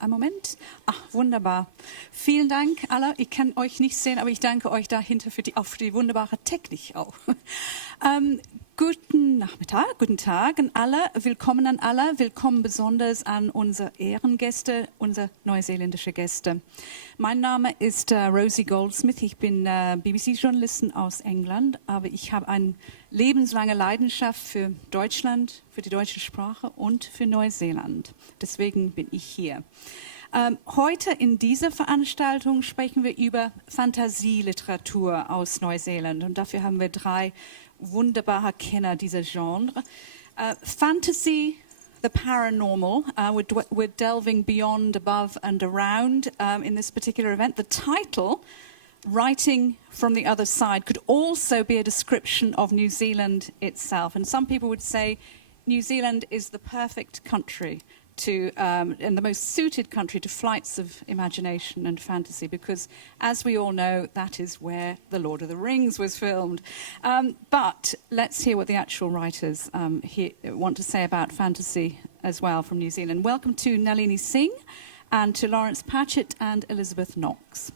einen Moment. Wunderbar. Vielen Dank, alle. Ich kann euch nicht sehen, aber ich danke euch dahinter für die wunderbare Technik auch. Guten Nachmittag, guten Tag an alle. Willkommen an alle. Willkommen besonders an unsere Ehrengäste, unsere neuseeländische Gäste. Mein Name ist Rosie Goldsmith. Ich bin BBC-Journalistin aus England, aber ich habe eine lebenslange Leidenschaft für Deutschland, für die deutsche Sprache und für Neuseeland. Deswegen bin ich hier. Heute in dieser Veranstaltung sprechen wir über Fantasieliteratur aus Neuseeland und dafür haben wir drei wunderbare Kenner dieser Genre. Fantasy, the paranormal, we're delving beyond, above and around in this particular event. The title, Writing from the Other Side, could also be a description of New Zealand itself. And some people would say New Zealand is the perfect country to, and the most suited country to flights of imagination and fantasy, because, as we all know, that is where The Lord of the Rings was filmed. But let's hear what the actual writers want to say about fantasy as well from New Zealand. Welcome to Nalini Singh and to Lawrence Patchett and Elizabeth Knox.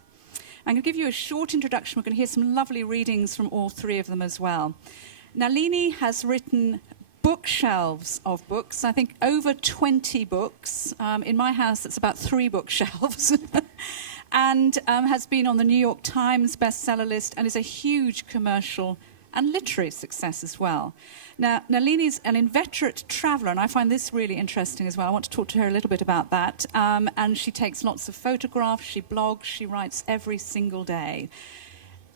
I'm going to give you a short introduction. We're going to hear some lovely readings from all three of them as well. Nalini has written bookshelves of books, I think over 20 books. In my house, it's about 3 bookshelves. And has been on the New York Times bestseller list and is a huge commercial and literary success as well. Now, Nalini's an inveterate traveller, and I find this really interesting as well. I want to talk to her a little bit about that. And she takes lots of photographs, she blogs, she writes every single day.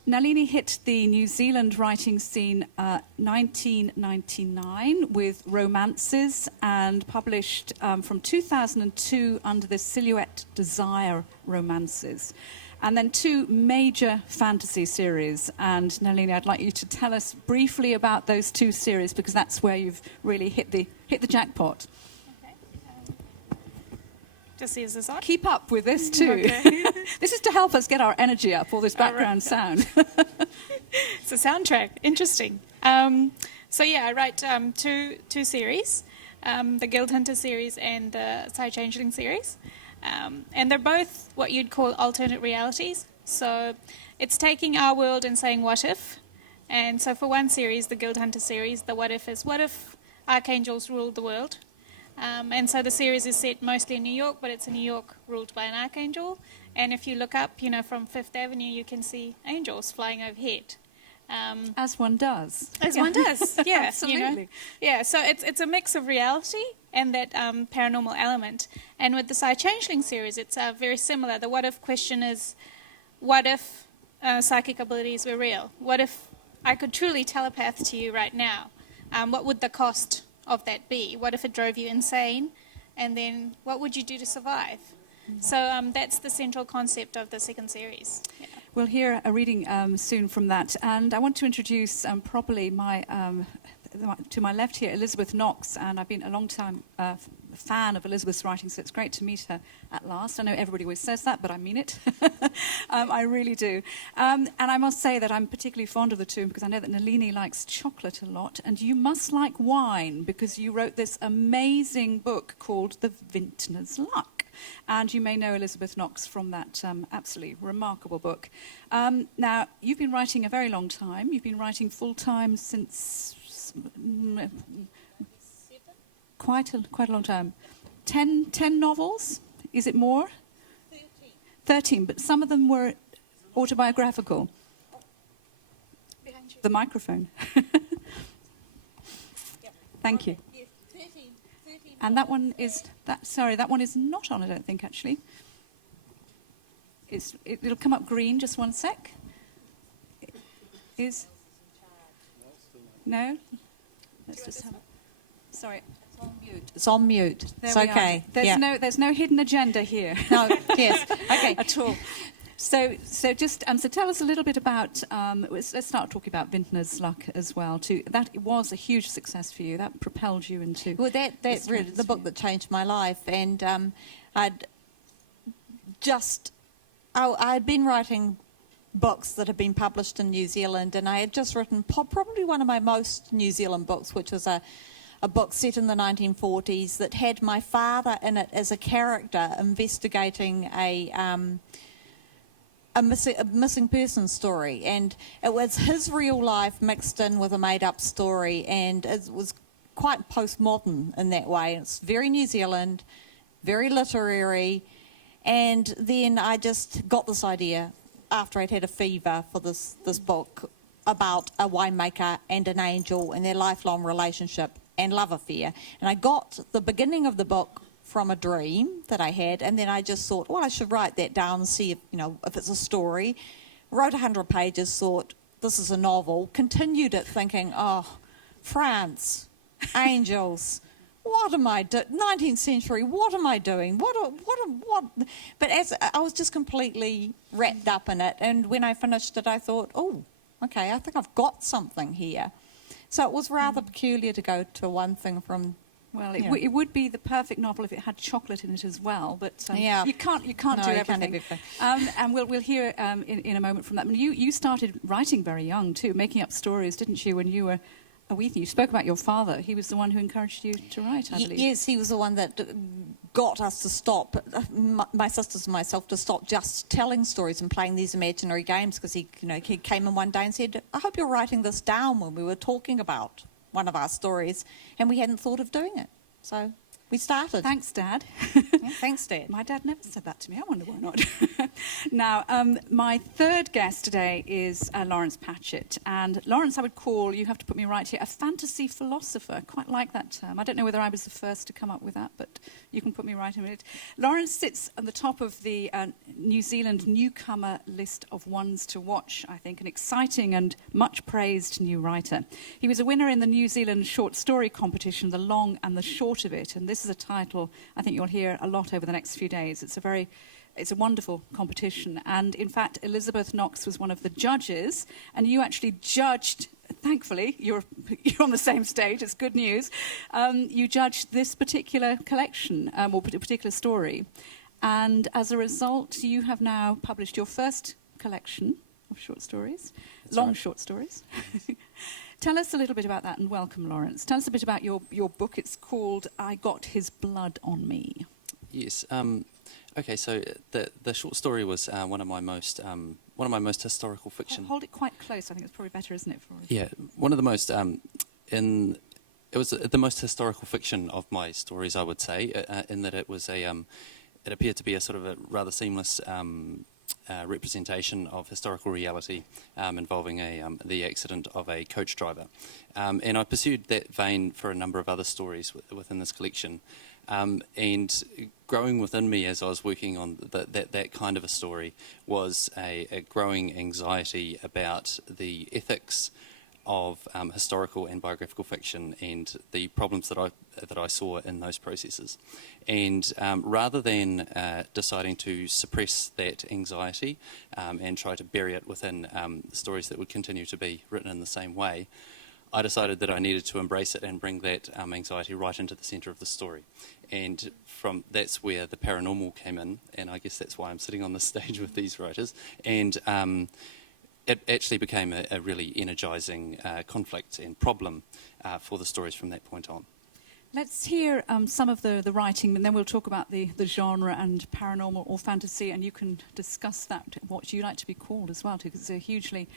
Nalini hit the New Zealand writing scene 1999 with romances and published from 2002 under the Silhouette Desire romances. And then 2 major fantasy series. And Nalini, I'd like you to tell us briefly about those 2 series, because that's where you've really hit the jackpot. Just see, is this on? Keep up with this too. Okay. This is to help us get our energy up, all this background sound. It's a soundtrack. Interesting. So yeah, I write two series, the Guild Hunter series and the Sci Changeling series. And they're both what you'd call alternate realities. So it's taking our world and saying, what if? And so for one series, the Guild Hunter series, the what if is, what if archangels ruled the world? And so the series is set mostly in New York, but it's a New York ruled by an archangel. And if you look up, from Fifth Avenue, you can see angels flying overhead. As one does. As one does, yeah. Absolutely. Yeah, so it's a mix of reality and that paranormal element. And with the Sci Changeling series, it's very similar. The what if question is, what if psychic abilities were real? What if I could truly telepath to you right now? What would the cost of that be? What if it drove you insane? And then what would you do to survive? Mm-hmm. So that's the central concept of the second series. Yeah. We'll hear a reading soon from that. And I want to introduce properly to my left here, Elizabeth Knox. And I've been a long time fan of Elizabeth's writing, so it's great to meet her at last. I know everybody always says that, but I mean it. I really do. And I must say that I'm particularly fond of the two because I know that Nalini likes chocolate a lot, and you must like wine because you wrote this amazing book called The Vintner's Luck. And you may know Elizabeth Knox from that absolutely remarkable book. Now, you've been writing a very long time. You've been writing full-time since quite a long time. 10 novels? Is it more? 13, but some of them were autobiographical. The microphone. Thank you. Yes, 13 and that one is that one is not on, I don't think, actually. It'll come up green, just one sec. No? Let's just have Sorry. It's on mute. There it's we okay. Are. There's no hidden agenda here. No, yes. Okay. At all. So tell us a little bit about, let's start talking about Vintner's Luck as well, too. That was a huge success for you. That propelled you into... Well, that's really the book that changed my life. And I'd been writing books that had been published in New Zealand, and I had just written probably one of my most New Zealand books, which was a a book set in the 1940s that had my father in it as a character investigating a missing person story, and it was his real life mixed in with a made-up story, and it was quite postmodern in that way. It's very New Zealand, very literary, and then I just got this idea after I'd had a fever for this book about a winemaker and an angel and their lifelong relationship and love affair. And I got the beginning of the book from a dream that I had, and then I just thought, well, I should write that down and see if it's a story. Wrote 100 pages, thought this is a novel, continued it thinking, oh, France, angels, what am I doing? 19th century, what am I doing? What? But as I was just completely wrapped up in it, and when I finished it, I thought, oh, okay, I think I've got something here. So it was rather peculiar to go to one thing from. Well, it would be the perfect novel if it had chocolate in it as well, but you can't do everything. Can't have everything. And we'll hear in a moment from that. I mean, you started writing very young too, making up stories, didn't you, when you were a wee thing? You spoke about your father. He was the one who encouraged you to write, I believe. Yes, he was the one that got us to stop, my sisters and myself, to stop just telling stories and playing these imaginary games, because he came in one day and said, I hope you're writing this down, when we were talking about one of our stories, and we hadn't thought of doing it. So we started. Thanks, Dad. Yeah, thanks, Dad. My dad never said that to me. I wonder why not. Now, my third guest today is Lawrence Patchett. And Lawrence, I would call, you have to put me right here, a fantasy philosopher. Quite like that term. I don't know whether I was the first to come up with that, but you can put me right in a minute. Lawrence sits at the top of the New Zealand newcomer list of ones to watch, I think, an exciting and much praised new writer. He was a winner in the New Zealand short story competition, The Long and the Short of It. And this is a title I think you'll hear a lot over the next few days. It's a wonderful competition, and in fact Elizabeth Knox was one of the judges, and you actually judged. Thankfully, you're on the same stage. It's good news. You judged this particular collection or particular story, and as a result, you have now published your first collection of short stories, That's long right. short stories. Tell us a little bit about that, and welcome, Lawrence. Tell us a bit about your book. It's called I Got His Blood on Me. Yes. Okay. So the short story was one of my most historical fiction. Hold it quite close. I think it's probably better, isn't it, for us? Yeah, one of the most it was the most historical fiction of my stories, I would say, in that it was it appeared to be a sort of a rather seamless representation of historical reality involving the accident of a coach driver. And I pursued that vein for a number of other stories within this collection. And growing within me as I was working on that kind of a story was a growing anxiety about the ethics of historical and biographical fiction and the problems that I saw in those processes. And rather than deciding to suppress that anxiety and try to bury it within stories that would continue to be written in the same way, I decided that I needed to embrace it and bring that anxiety right into the centre of the story. And that's where the paranormal came in, and I guess that's why I'm sitting on this stage with these writers. And it actually became a really energising conflict and problem for the stories from that point on. Let's hear some of the writing, and then we'll talk about the genre and paranormal or fantasy, and you can discuss that, what you like to be called as well, too, because it's a hugely,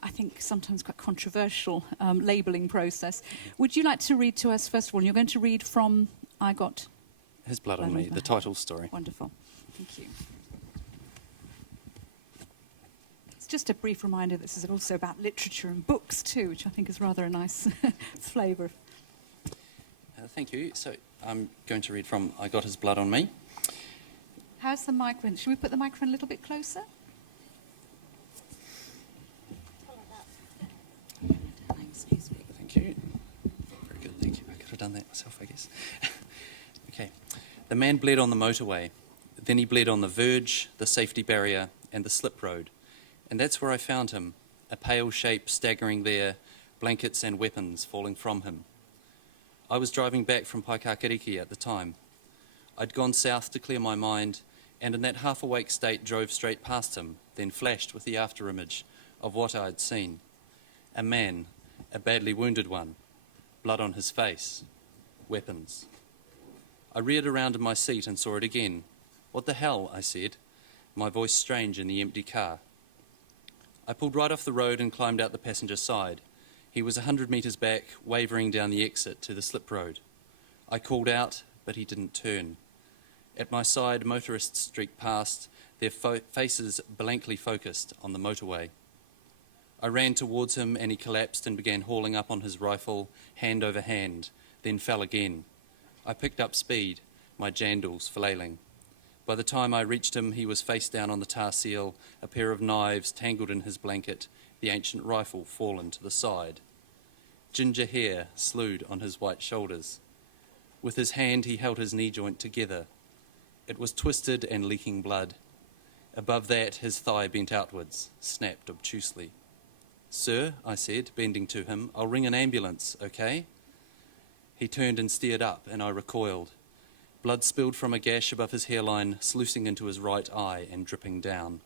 I think, sometimes quite controversial labelling process. Would you like to read to us, first of all? You're going to read from I Got His Blood on Me, the title story. Wonderful. Thank you. It's just a brief reminder this is also about literature and books too, which I think is rather a nice flavour. Thank you. So I'm going to read from I Got His Blood on Me. How's the microphone? Should we put the microphone a little bit closer? Excuse me. Thank you. Very good, thank you. I could have done that myself, I guess. Okay. The man bled on the motorway. Then he bled on the verge, the safety barrier, and the slip road. And that's where I found him, a pale shape staggering there, blankets and weapons falling from him. I was driving back from Paikakiriki at the time. I'd gone south to clear my mind, and in that half-awake state drove straight past him, then flashed with the after-image of what I had seen. A man, a badly wounded one, blood on his face, weapons. I reared around in my seat and saw it again. "What the hell?" I said, my voice strange in the empty car. I pulled right off the road and climbed out the passenger side. He was 100 metres back, wavering down the exit to the slip road. I called out, but he didn't turn. At my side, motorists streaked past, their faces blankly focused on the motorway. I ran towards him and he collapsed and began hauling up on his rifle, hand over hand, then fell again. I picked up speed, my jandals flailing. By the time I reached him, he was face down on the tar seal, a pair of knives tangled in his blanket, the ancient rifle fallen to the side. Ginger hair slewed on his white shoulders. With his hand, he held his knee joint together. It was twisted and leaking blood. Above that, his thigh bent outwards, snapped obtusely. "Sir," I said, bending to him, "I'll ring an ambulance, okay?" He turned and stared up, and I recoiled. Blood spilled from a gash above his hairline, sluicing into his right eye and dripping down.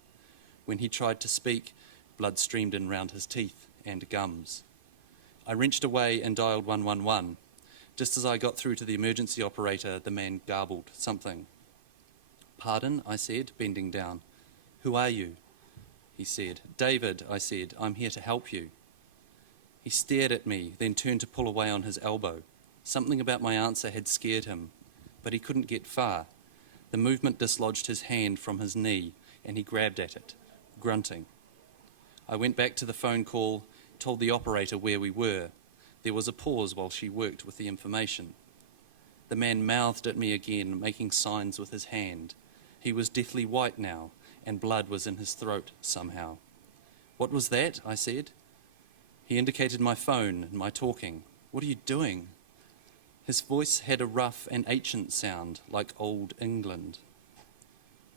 When he tried to speak, blood streamed in round his teeth and gums. I wrenched away and dialed 111. Just as I got through to the emergency operator, the man garbled something. "Pardon?" I said, bending down. "Who are you?" He said. "David," I said, "I'm here to help you." He stared at me, then turned to pull away on his elbow. Something about my answer had scared him, but he couldn't get far. The movement dislodged his hand from his knee, and he grabbed at it, grunting. I went back to the phone call, told the operator where we were. There was a pause while she worked with the information. The man mouthed at me again, making signs with his hand. He was deathly white now, and blood was in his throat somehow. "What was that?" I said. He indicated my phone and my talking. "What are you doing?" His voice had a rough and ancient sound, like old England.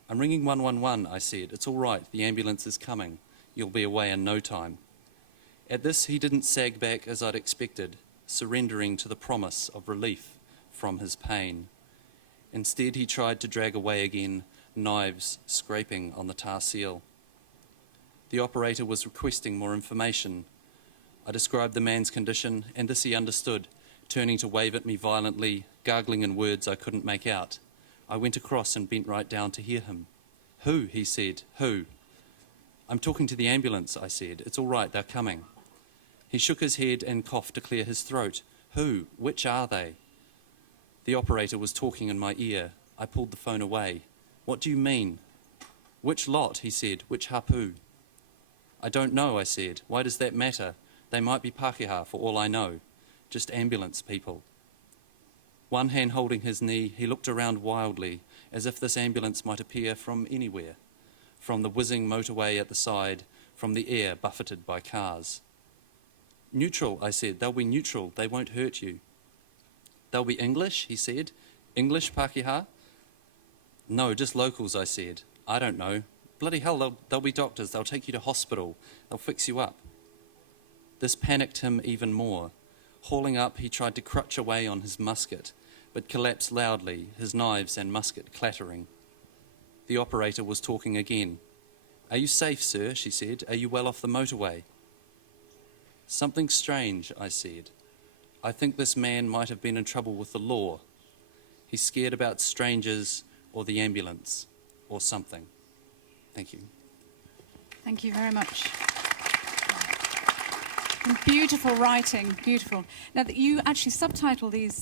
"I'm ringing 111, I said. "It's all right, the ambulance is coming. You'll be away in no time." At this, he didn't sag back as I'd expected, surrendering to the promise of relief from his pain. Instead, he tried to drag away again, knives scraping on the tar seal. The operator was requesting more information. I described the man's condition, and this he understood, turning to wave at me violently, gargling in words I couldn't make out. I went across and bent right down to hear him. "Who?" he said. "Who?" "I'm talking to the ambulance," I said. "It's all right, they're coming." He shook his head and coughed to clear his throat. "Who? Which are they?" The operator was talking in my ear. I pulled the phone away. "What do you mean?" "Which lot?" he said. "Which hapu?" "I don't know," I said. "Why does that matter? They might be Pākehā for all I know. Just ambulance people." One hand holding his knee, he looked around wildly, as if this ambulance might appear from anywhere, from the whizzing motorway at the side, from the air buffeted by cars. "Neutral," I said. "They'll be neutral. They won't hurt you." "They'll be English," he said. "English Pākehā?" "No, just locals," I said. "I don't know. Bloody hell, they'll be doctors. They'll take you to hospital. They'll fix you up." This panicked him even more. Hauling up, he tried to crutch away on his musket, but collapsed loudly, his knives and musket clattering. The operator was talking again. "Are you safe, sir?" she said. "Are you well off the motorway?" "Something strange," I said. "I think this man might have been in trouble with the law. He's scared about strangers or the ambulance or something." Thank you. Thank you very much. And beautiful writing, beautiful. Now, you actually subtitle these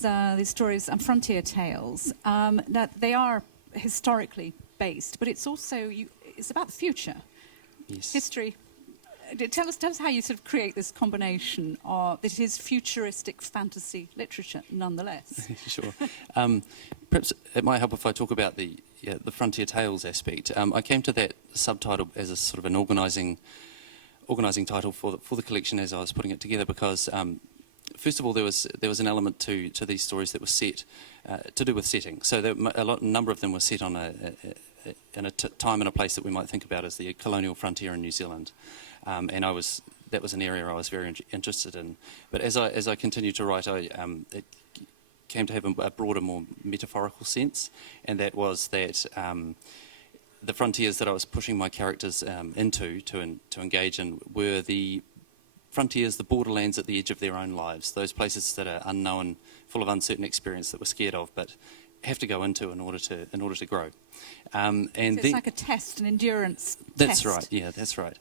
stories Frontier Tales. That they are historically based, but it's also it's about the future, Yes. history. Tell us how you sort of create this combination of that it is futuristic fantasy literature, nonetheless. Sure. Perhaps it might help if I talk about the Frontier Tales aspect. I came to that subtitle as a sort of an organising title for the collection as I was putting it together, because first of all there was an element to these stories that was set to do with setting. So a number of them were set on in a time and a place that we might think about as the colonial frontier in New Zealand, and that was an area I was very interested in. But as I continued to write, it came to have a broader, more metaphorical sense, and that was that the frontiers that I was pushing my characters into to engage in were the frontiers, the borderlands at the edge of their own lives, those places that are unknown, full of uncertain experience that we're scared of, but have to go into in order to grow. And so it's like a test, an endurance that's test. right. Yeah, that's right.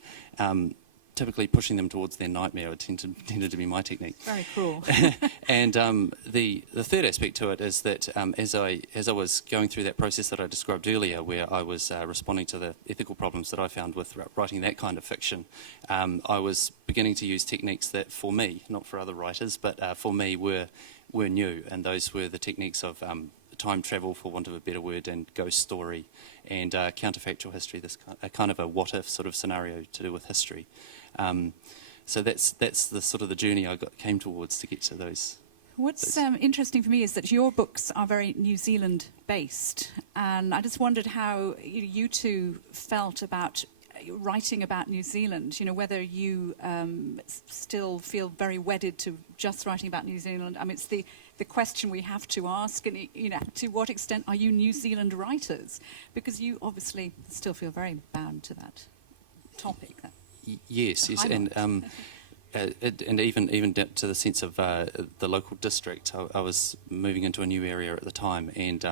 Typically pushing them towards their nightmare tended to be my technique. Very cruel. And the third aspect to it is that as I was going through that process that I described earlier, where I was responding to the ethical problems that I found with writing that kind of fiction, I was beginning to use techniques that, for me, not for other writers, but for me were new, and those were the techniques of time travel, for want of a better word, and ghost story, and counterfactual history. This kind of a what-if sort of scenario to do with history. So that's the sort of the journey I came towards to get to those. What's interesting for me is that your books are very New Zealand based, and I just wondered how you two felt about writing about New Zealand. You know, whether you still feel very wedded to just writing about New Zealand. I mean, it's the question we have to ask, and you know, to what extent are you New Zealand writers? Because you obviously still feel very bound to that topic. Yes, and even to the sense of the local district. I was moving into a new area at the time, and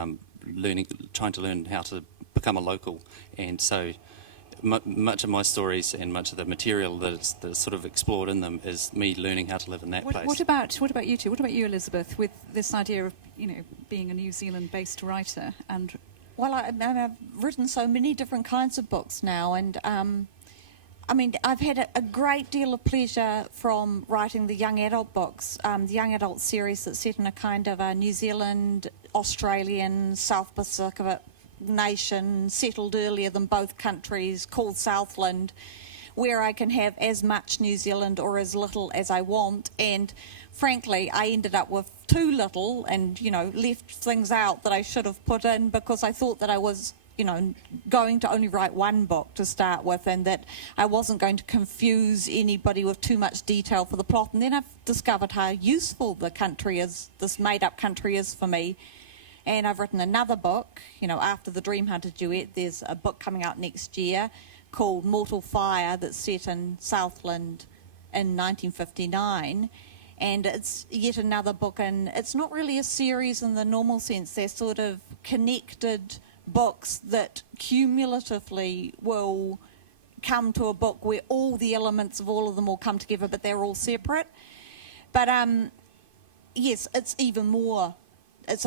trying to learn how to become a local, and so much of my stories and much of the material that's sort of explored in them is me learning how to live in that place. What about you two? What about you, Elizabeth, with this idea of being a New Zealand-based writer? And well, I've written so many different kinds of books now, and I mean, I've had a great deal of pleasure from writing the young adult books, the young adult series that's set in a kind of a New Zealand, Australian, South Pacific nation, settled earlier than both countries, called Southland, where I can have as much New Zealand or as little as I want. And frankly, I ended up with too little and, left things out that I should have put in because I thought that I was going to only write one book to start with, and that I wasn't going to confuse anybody with too much detail for the plot. And then I've discovered how useful the country is, this made-up country is for me. And I've written another book, after the Dream Hunter duet. There's a book coming out next year called Mortal Fire that's set in Southland in 1959. And it's yet another book, and it's not really a series in the normal sense. They're sort of connected books that cumulatively will come to a book where all the elements of all of them will come together, but they're all separate. But yes, it's even more. It's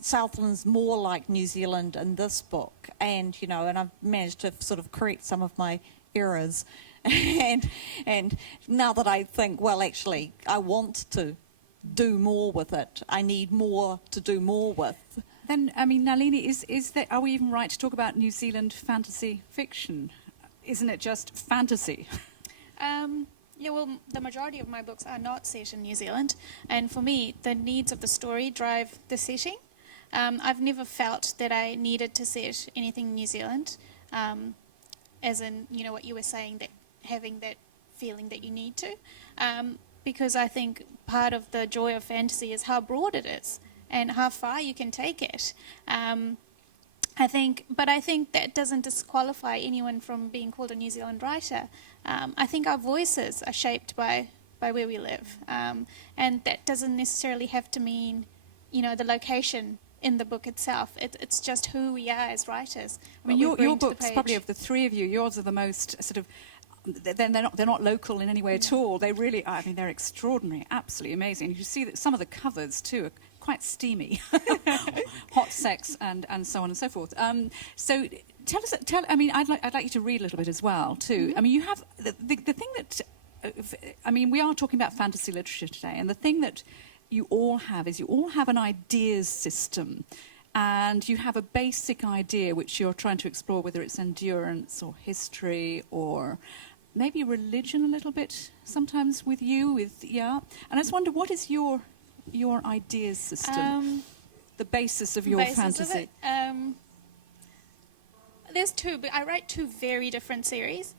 Southland's more like New Zealand in this book, and and I've managed to sort of correct some of my errors, and now that I think, well, actually, I want to do more with it. I need more to do more with. then, I mean, Nalini, are we even right to talk about New Zealand fantasy fiction? Isn't it just fantasy? Yeah, well, the majority of my books are not set in New Zealand, and for me, the needs of the story drive the setting. I've never felt that I needed to set anything in New Zealand, as in, what you were saying, that having that feeling that you need to, because I think part of the joy of fantasy is how broad it is and how far you can take it. I think that doesn't disqualify anyone from being called a New Zealand writer. I think our voices are shaped by where we live, and that doesn't necessarily have to mean, the location in the book itself. It's just who we are as writers. I mean, your books, probably of the three of you, yours are the most sort of. They're not local in any way at all. They really are. I mean, they're extraordinary, absolutely amazing. You see that some of the covers too are quite steamy, hot sex and so on and so forth. So I mean, I'd like you to read a little bit as well too. Mm-hmm. I mean, you have the thing that I mean, we are talking about fantasy literature today, and the thing that you all have is you all have an ideas system. And you have a basic idea which you're trying to explore, whether it's endurance or history or maybe religion a little bit sometimes with you. And I just wonder, what is your ideas system, the basis of your fantasy? There's two, but I write two very different series.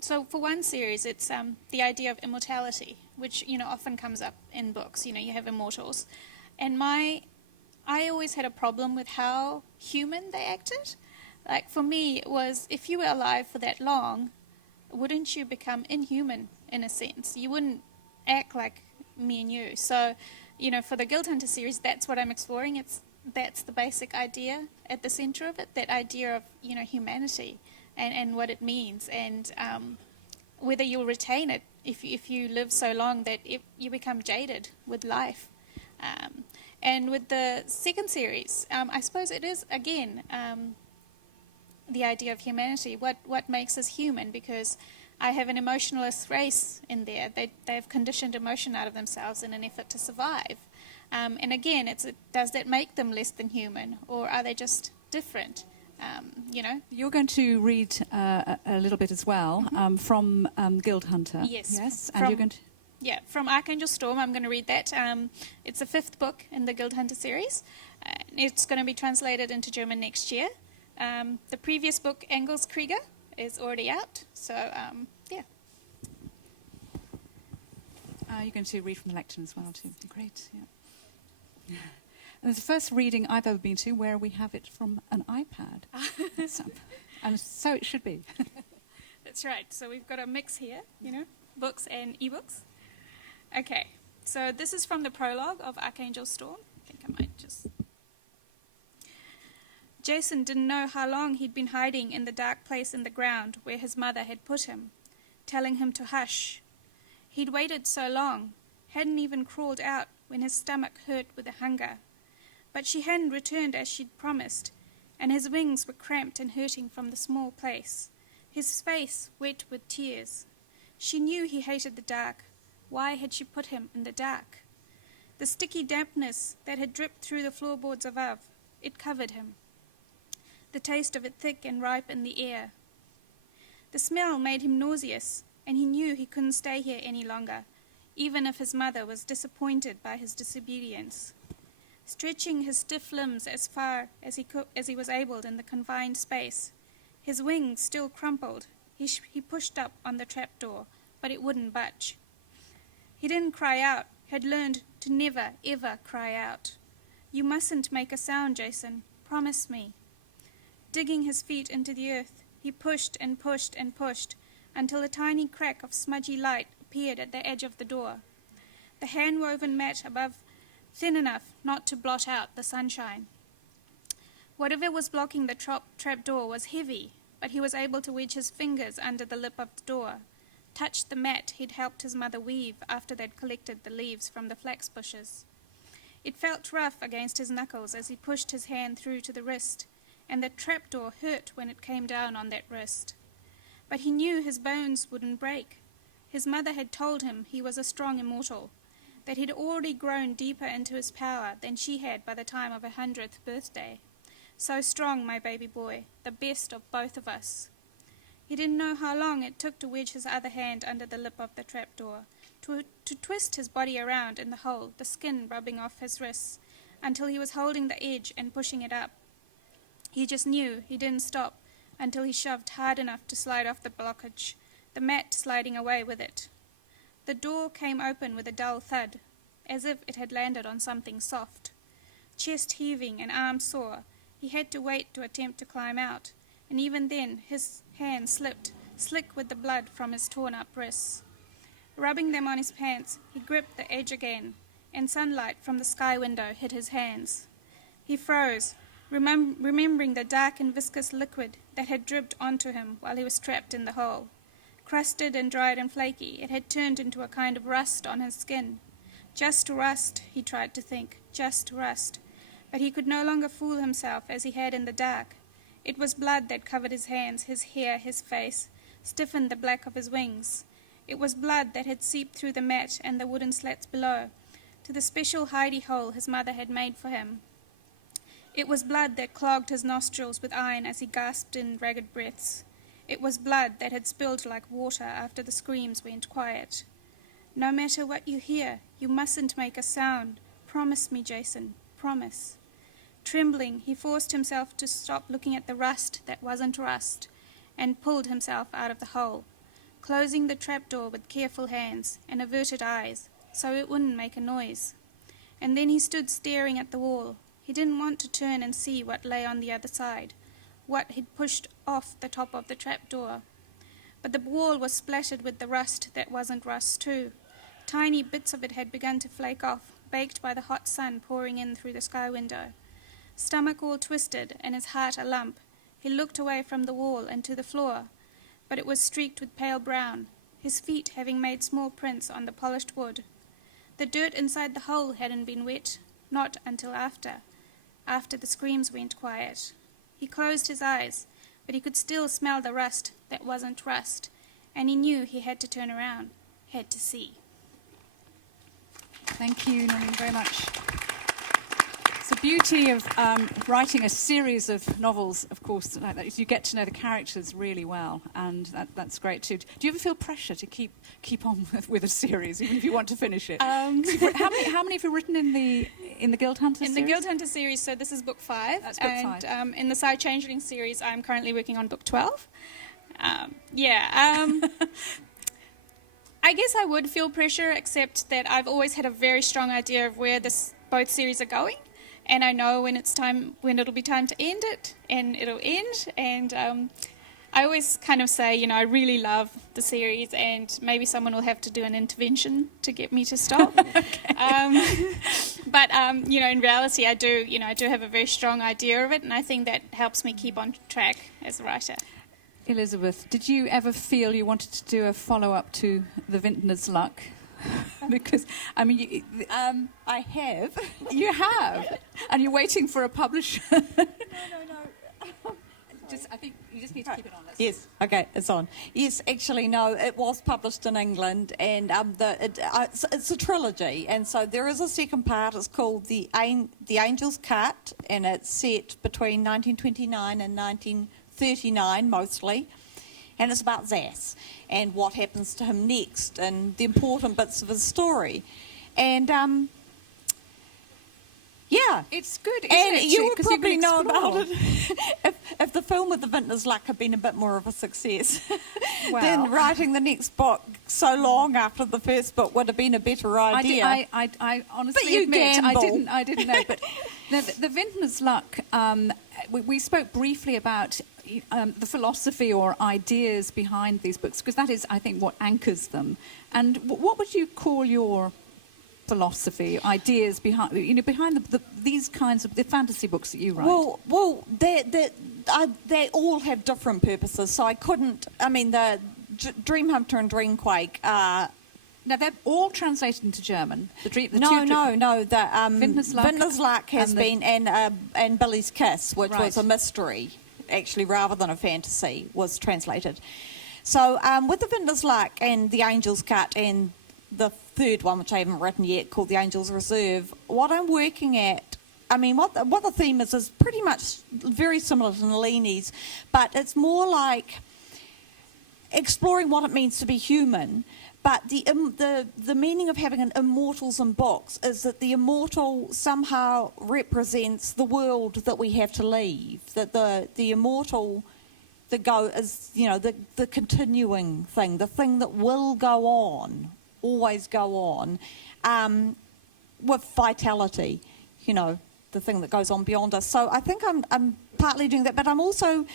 So for one series, it's the idea of immortality, which often comes up in books. You have immortals, and I always had a problem with how human they acted. Like, for me, it was, if you were alive for that long, wouldn't you become inhuman in a sense? You wouldn't act like me and you. So, you know, for the Guild Hunter series, that's what I'm exploring. That's the basic idea at the center of it, that idea of, you know, humanity and what it means, and whether you'll retain it if you live so long that you become jaded with life. And with the second series, I suppose it is, again, the idea of humanity, what makes us human, because I have an emotionless race in there. They've conditioned emotion out of themselves in an effort to survive. And again, does that make them less than human, or are they just different? You know? You're going to read a little bit as well from Guild Hunter. Yes. And you're going to... Yeah, from Archangel Storm, I'm going to read that. It's the 5th book in the Guild Hunter series. It's going to be translated into German next year. The previous book, Engelskrieger, is already out. So, yeah. You're going to read from the lectern as well, too. Great, yeah. And it's the first reading I've ever been to where we have it from an iPad. And so it should be. That's right. So we've got a mix here, you know, books and ebooks. Okay, so this is from the prologue of Archangel Storm. I think I might just... Jason didn't know how long he'd been hiding in the dark place in the ground where his mother had put him, telling him to hush. He'd waited so long, hadn't even crawled out when his stomach hurt with the hunger. But she hadn't returned as she'd promised, and his wings were cramped and hurting from the small place, his face wet with tears. She knew he hated the dark. Why had she put him in the dark? The sticky dampness that had dripped through the floorboards above, it covered him. The taste of it thick and ripe in the air. The smell made him nauseous, and he knew he couldn't stay here any longer, even if his mother was disappointed by his disobedience. Stretching his stiff limbs as far as he was able in the confined space, his wings still crumpled, he pushed up on the trapdoor, but it wouldn't budge. He didn't cry out, had learned to never, ever cry out. You mustn't make a sound, Jason. Promise me. Digging his feet into the earth, he pushed and pushed and pushed until a tiny crack of smudgy light appeared at the edge of the door. The hand-woven mat above thin enough not to blot out the sunshine. Whatever was blocking the trapdoor was heavy, but he was able to wedge his fingers under the lip of the door, touch the mat he'd helped his mother weave after they'd collected the leaves from the flax bushes. It felt rough against his knuckles as he pushed his hand through to the wrist, and the trapdoor hurt when it came down on that wrist. But he knew his bones wouldn't break. His mother had told him he was a strong immortal, that he'd already grown deeper into his power than she had by the time of her 100th birthday. So strong, my baby boy, the best of both of us. He didn't know how long it took to wedge his other hand under the lip of the trapdoor, to twist his body around in the hole, the skin rubbing off his wrists, until he was holding the edge and pushing it up. He just knew he didn't stop until he shoved hard enough to slide off the blockage, the mat sliding away with it. The door came open with a dull thud, as if it had landed on something soft. Chest heaving and arms sore, he had to wait to attempt to climb out, and even then his hand slipped, slick with the blood from his torn-up wrists. Rubbing them on his pants, he gripped the edge again, and sunlight from the sky window hit his hands. He froze, remembering the dark and viscous liquid that had dripped onto him while he was trapped in the hole. Crusted and dried and flaky, it had turned into a kind of rust on his skin. Just rust, he tried to think, just rust. But he could no longer fool himself as he had in the dark. It was blood that covered his hands, his hair, his face, stiffened the black of his wings. It was blood that had seeped through the mat and the wooden slats below, to the special hidey hole his mother had made for him. It was blood that clogged his nostrils with iron as he gasped in ragged breaths. It was blood that had spilled like water after the screams went quiet. No matter what you hear, you mustn't make a sound. Promise me, Jason, promise. Trembling, he forced himself to stop looking at the rust that wasn't rust, and pulled himself out of the hole, closing the trapdoor with careful hands and averted eyes, so it wouldn't make a noise. And then he stood staring at the wall. He didn't want to turn and see what lay on the other side, what he'd pushed off the top of the trapdoor. but the wall was splattered with the rust that wasn't rust too. Tiny bits of it had begun to flake off, baked by the hot sun pouring in through the sky window. Stomach all twisted and his heart a lump, he looked away from the wall and to the floor, but it was streaked with pale brown, his feet having made small prints on the polished wood. The dirt inside the hole hadn't been wet, not until after the screams went quiet. He closed his eyes, but he could still smell the rust that wasn't rust, and he knew he had to turn around, had to see. Thank you, Nalini, very much. It's the beauty of writing a series of novels, of course, like that, is you get to know the characters really well, and that's great too. Do you ever feel pressure to keep on with a series, even if you want to finish it? How many have you written in the Guild Hunter series? In the Guild Hunter series, so this is book 5. That's book 5. And in the Side Changeling series, I'm currently working on book 12. I guess I would feel pressure, except that I've always had a very strong idea of where both series are going, and I know when it'll be time to end it, and it'll end. And I always kind of say, I really love the series, and maybe someone will have to do an intervention to get me to stop. But in reality, I do have a very strong idea of it, and I think that helps me keep on track as a writer. Elizabeth, did you ever feel you wanted to do a follow-up to The Vintner's Luck? Because, I have. You have? And you're waiting for a publisher? No. I think you just need to keep it on. Yes, okay, it's on. Yes, actually, no, it was published in England, and it's a trilogy, and so there is a second part. It's called The Angel's Cut, and it's set between 1929 and 1939 mostly, and it's about Zas and what happens to him next and the important bits of his story. And it's good, isn't and it? you would 'Cause probably can know explore. about it if the film with The Vintner's Luck had been a bit more of a success. Well, then writing the next book so long after the first book would have been a better idea. I honestly But you admit gamble. I didn't know. But the Vintner's Luck, we spoke briefly about the philosophy or ideas behind these books, because that is, I think, what anchors them. And what would you call your philosophy, ideas behind these kinds of the fantasy books that you write? Well, they all have different purposes. So I couldn't. I mean, the Dream Hunter and Dreamquake are. Now they're all translated into German. No. The Vintner's Luck has been, and Billy's Kiss, which Right. was a mystery, actually, rather than a fantasy, was translated. So with the Vintner's Luck and the Angel's Cut and the third one, which I haven't written yet, called The Angel's Reserve, what I'm working at, what the theme is pretty much very similar to Nalini's, but it's more like exploring what it means to be human. But the meaning of having an immortals in books is that the immortal somehow represents the world that we have to leave. That the immortal, is the continuing thing, the thing that will go on, always go on, with vitality. The thing that goes on beyond us. So I think I'm partly doing that, but I'm also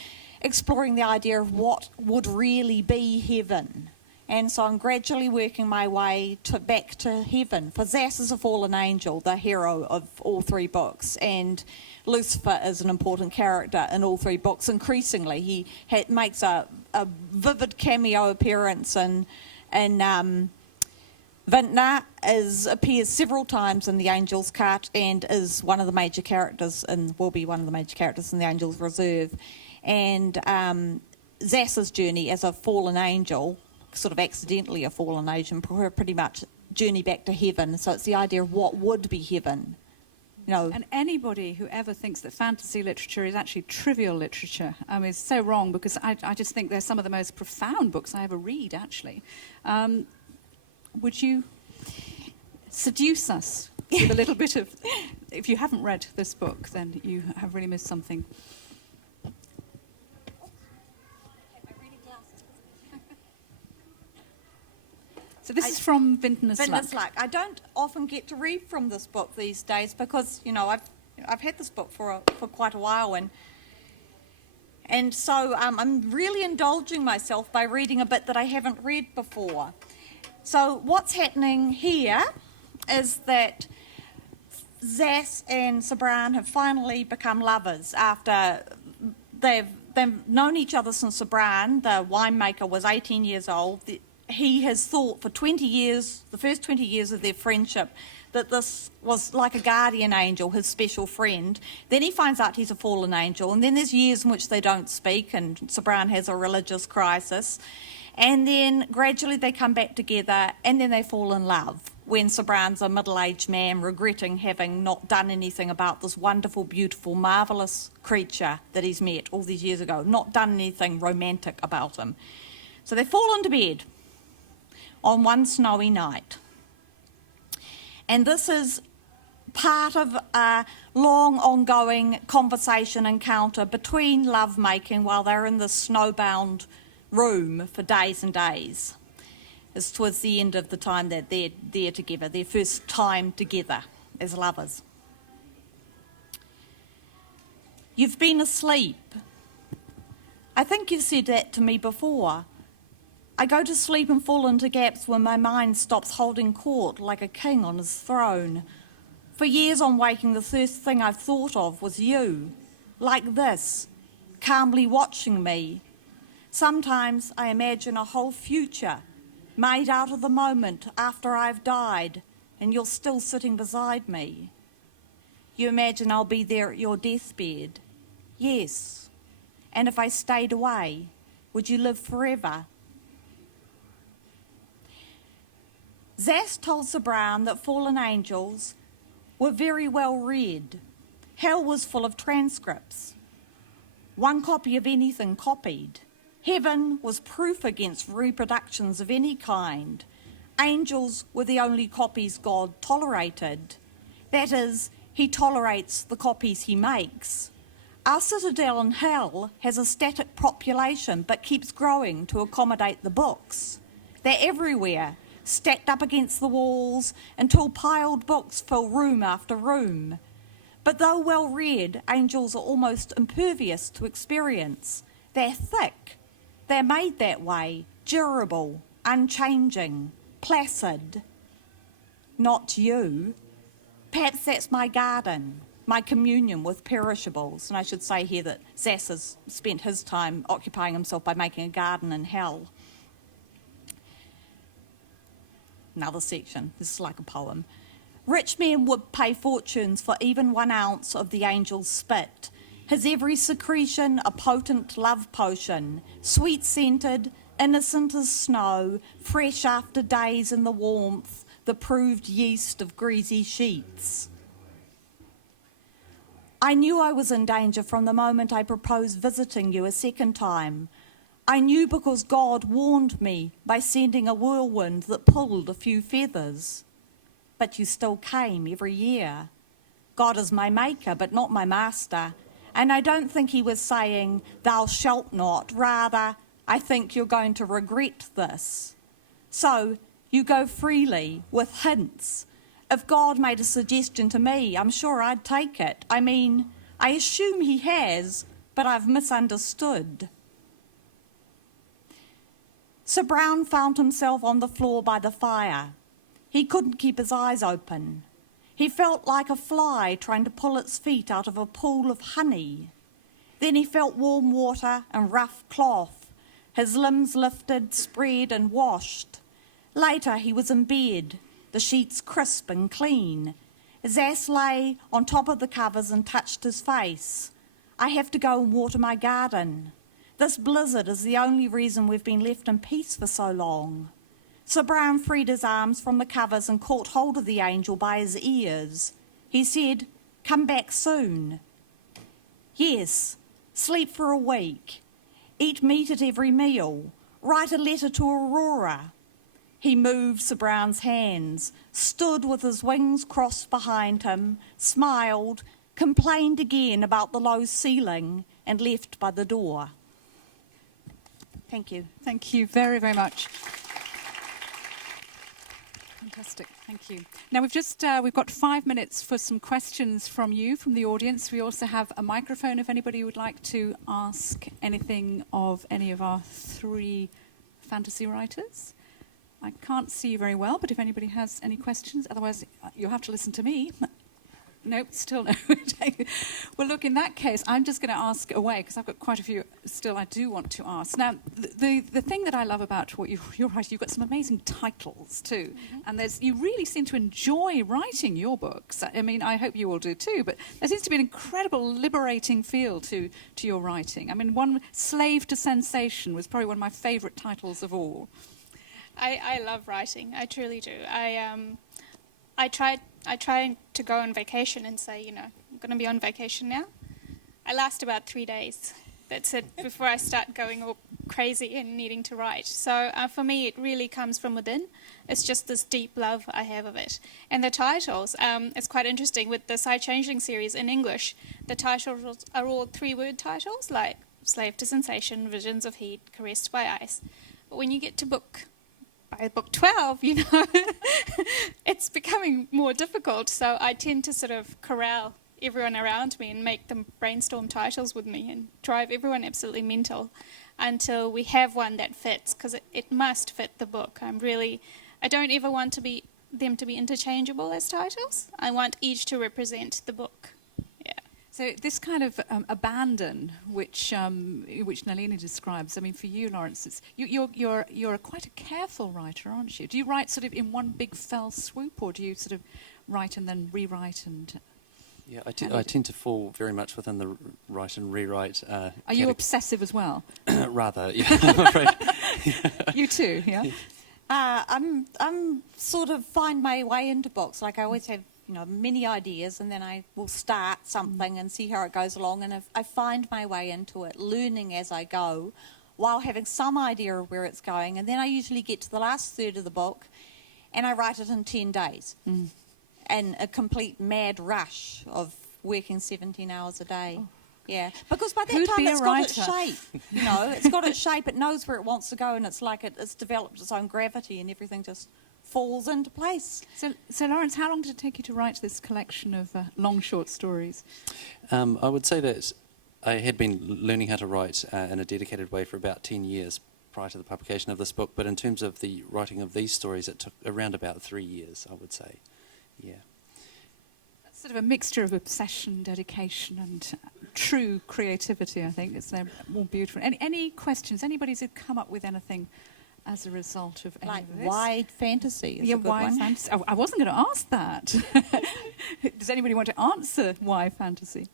exploring the idea of what would really be heaven. And so I'm gradually working my way back to heaven. For Zas is a fallen angel, the hero of all 3 books, and Lucifer is an important character in all 3 books. Increasingly, he makes a vivid cameo appearance, and Vintner appears several times in The Angel's Cut and is one of the major characters, and will be one of the major characters in The Angel's Reserve. And Zas's journey as a fallen angel, sort of accidentally a fallen angel, pretty much journey back to heaven. So it's the idea of what would be heaven. And anybody who ever thinks that fantasy literature is actually trivial literature is so wrong, because I just think they're some of the most profound books I ever read, actually. Would you seduce us with a little bit of... If you haven't read this book, then you have really missed something. So this is from Vintner's Luck. I don't often get to read from this book these days because I've had this book for quite a while, And so I'm really indulging myself by reading a bit that I haven't read before. So what's happening here is that Zas and Sabran have finally become lovers after they've known each other since Sabran, the winemaker, was 18 years old. He has thought for 20 years, the first 20 years of their friendship, that this was like a guardian angel, his special friend. Then he finds out he's a fallen angel, and then there's years in which they don't speak, and Sabran has a religious crisis. And then gradually they come back together, and then they fall in love when Sabran's a middle-aged man regretting having not done anything about this wonderful, beautiful, marvellous creature that he's met all these years ago, not done anything romantic about him. So they fall into bed on one snowy night. And this is part of a long, ongoing conversation encounter between lovemaking while they're in this snowbound room for days and days. It's towards the end of the time that they're there together, their first time together as lovers. You've been asleep. I think you've said that to me before. I go to sleep and fall into gaps when my mind stops holding court like a king on his throne. For years on waking, the first thing I've thought of was you, like this, calmly watching me. Sometimes I imagine a whole future made out of the moment after I've died and you're still sitting beside me. You imagine I'll be there at your deathbed. Yes. And if I stayed away, would you live forever? Zas told Sabran that fallen angels were very well read. Hell was full of transcripts. One copy of anything copied. Heaven was proof against reproductions of any kind. Angels were the only copies God tolerated. That is, he tolerates the copies he makes. Our citadel in hell has a static population but keeps growing to accommodate the books. They're everywhere, stacked up against the walls until piled books fill room after room. But though well read, angels are almost impervious to experience. They're thick. They're made that way, durable, unchanging, placid. Not you. Perhaps that's my garden, my communion with perishables. And I should say here that Zas has spent his time occupying himself by making a garden in hell. Another section. This is like a poem. Rich men would pay fortunes for even 1 ounce of the angel's spit. His every secretion a potent love potion, sweet-scented, innocent as snow, fresh after days in the warmth, the proved yeast of greasy sheets. I knew I was in danger from the moment I proposed visiting you a second time. I knew because God warned me by sending a whirlwind that pulled a few feathers. But you still came every year. God is my maker, but not my master. And I don't think he was saying, thou shalt not. Rather, I think you're going to regret this. So you go freely with hints. If God made a suggestion to me, I'm sure I'd take it. I mean, I assume he has, but I've misunderstood. Sir Brown found himself on the floor by the fire. He couldn't keep his eyes open. He felt like a fly trying to pull its feet out of a pool of honey. Then he felt warm water and rough cloth. His limbs lifted, spread and washed. Later he was in bed, the sheets crisp and clean. Zas lay on top of the covers and touched his face. I have to go and water my garden. This blizzard is the only reason we've been left in peace for so long. Sir Brown freed his arms from the covers and caught hold of the angel by his ears. He said, come back soon. Yes, sleep for a week. Eat meat at every meal. Write a letter to Aurora. He moved Sir Brown's hands, stood with his wings crossed behind him, smiled, complained again about the low ceiling, and left by the door. Thank you. Thank you very, very much. Fantastic, thank you. Now we've got 5 minutes for some questions from you, from the audience. We also have a microphone if anybody would like to ask anything of any of our 3 fantasy writers. I can't see you very well, but if anybody has any questions, otherwise you'll have to listen to me. Nope, still no. Well, look, in that case, I'm just going to ask away, because I've got quite a few still I do want to ask. Now, the thing that I love about what you're writing, you've got some amazing titles, too. And you really seem to enjoy writing your books. I mean, I hope you all do, too. But there seems to be an incredible liberating feel to your writing. I mean, one, Slave to Sensation, was probably one of my favourite titles of all. I love writing. I truly do. I try to go on vacation and say, I'm going to be on vacation now. I last about 3 days. That's it, before I start going all crazy and needing to write. So for me, it really comes from within. It's just this deep love I have of it. And the titles, it's quite interesting. With the Side Changeling series in English, the titles are all 3-word titles, like Slave to Sensation, Visions of Heat, Caressed by Ice. But when you get to by book 12, it's becoming more difficult. So I tend to sort of corral everyone around me and make them brainstorm titles with me and drive everyone absolutely mental until we have one that fits, because it must fit the book. I don't ever want them to be interchangeable as titles. I want each to represent the book. So this kind of abandon, which Nalini describes, I mean, for you, Lawrence, you're quite a careful writer, aren't you? Do you write sort of in one big fell swoop, or do you sort of write and then rewrite and? Yeah, I tend to fall very much within the write and rewrite. Are you obsessive as well? Rather, yeah, I'm afraid. You too, yeah. I'm sort of find my way into books. Like I always have, many ideas, and then I will start something and see how it goes along. And if I find my way into it, learning as I go, while having some idea of where it's going. And then I usually get to the last third of the book, and I write it in 10 days. And a complete mad rush of working 17 hours a day. Oh. Yeah, because by that time it's got its shape. It's got its shape. It knows where it wants to go, and it's like it's developed its own gravity, and everything just falls into place. So Lawrence, how long did it take you to write this collection of long short stories? I would say that I had been learning how to write in a dedicated way for about 10 years prior to the publication of this book, but in terms of the writing of these stories, it took around about 3 years, I would say. Yeah. That's sort of a mixture of obsession, dedication, and true creativity, I think. It's more beautiful. Any questions? Anybody's come up with anything as a result of any of this? Why fantasy is a good why one. fantasy? I wasn't going to ask that. Does anybody want to answer why fantasy?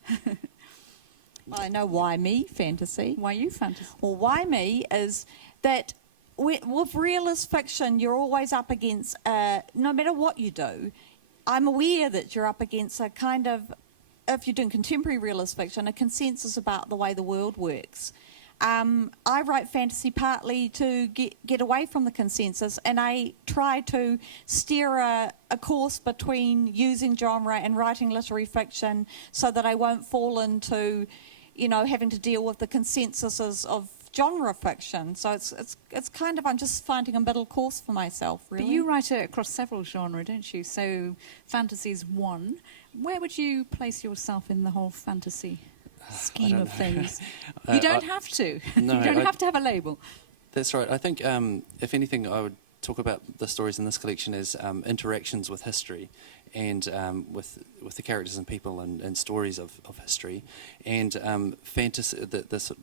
Well, I know why me fantasy. Why you fantasy? Well, why me is that with realist fiction, you're always up against, no matter what you do, I'm aware that you're up against a kind of, if you're doing contemporary realist fiction, a consensus about the way the world works. I write fantasy partly to get away from the consensus, and I try to steer a course between using genre and writing literary fiction so that I won't fall into, having to deal with the consensuses of genre fiction. So it's kind of, I'm just finding a middle course for myself, really. But you write across several genres, don't you? So fantasy's one. Where would you place yourself in the whole fantasy scheme of things? You don't have to. No, you don't have to have a label. That's right. I think, if anything, I would talk about the stories in this collection as interactions with history, and with the characters and people and stories of history, and fantasy.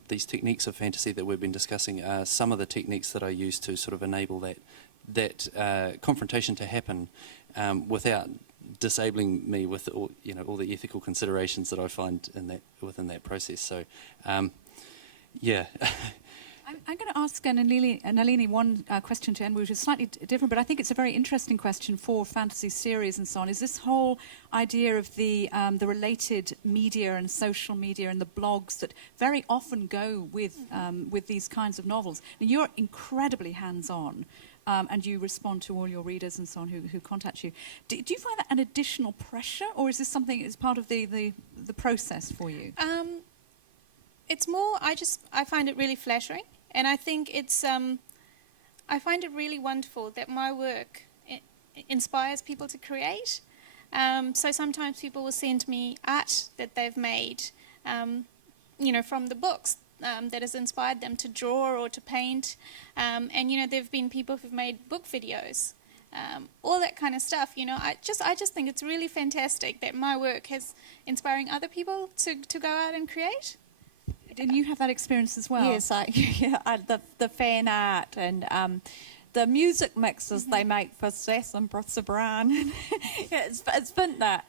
These techniques of fantasy that we've been discussing are some of the techniques that I use to sort of enable that confrontation to happen without disabling me with all the ethical considerations that I find within that process. So, yeah. I'm going to ask Nalini one question to end, which is slightly different, but I think it's a very interesting question for fantasy series and so on. Is this whole idea of the related media and social media and the blogs that very often go with these kinds of novels? Now, you're incredibly hands-on. And you respond to all your readers and so on who contact you. Do you find that an additional pressure, or is this something as part of the process for you? It's more, I find it really flattering, and I think it's, I find it really wonderful that my work inspires people to create. So sometimes people will send me art that they've made, from the books that has inspired them to draw or to paint. And, there have been people who've made book videos, all that kind of stuff. I just think it's really fantastic that my work is inspiring other people to go out and create. Did you have that experience as well? Yes, the fan art and the music mixes they make for Sass and Sabran. It's vintner.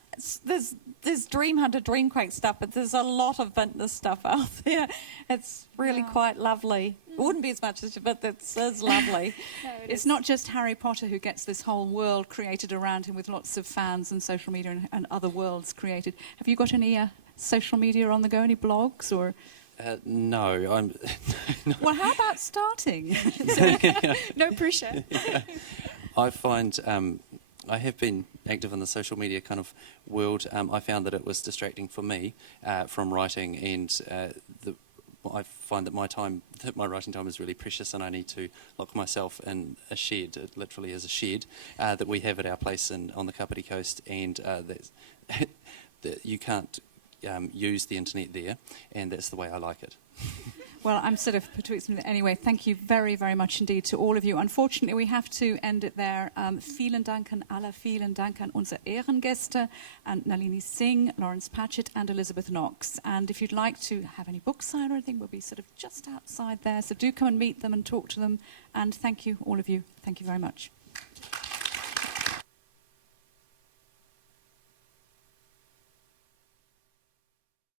There's Dream Hunter, Dreamquake stuff, but there's a lot of vintner stuff out there. It's really quite lovely. It wouldn't be as much as you, but it's lovely. No, It's not just Harry Potter who gets this whole world created around him with lots of fans and social media and other worlds created. Have you got any social media on the go, any blogs or... No, I'm. Well, how about starting? No pressure. I find I have been active in the social media kind of world. I found that it was distracting for me from writing, and I find that my writing time is really precious, and I need to lock myself in a shed. It literally is a shed that we have at our place on the Kapiti Coast, and that you can't use the internet there, and that's the way I like it. Well, I'm sort of betwixt them. Anyway, thank you very, very much indeed to all of you. Unfortunately, we have to end it there. Vielen Dank an alle, vielen Dank an unsere Ehrengäste, and Nalini Singh, Lawrence Patchett, and Elizabeth Knox. And if you'd like to have any book sign or anything, we'll be sort of just outside there. So do come and meet them and talk to them. And thank you, all of you. Thank you very much.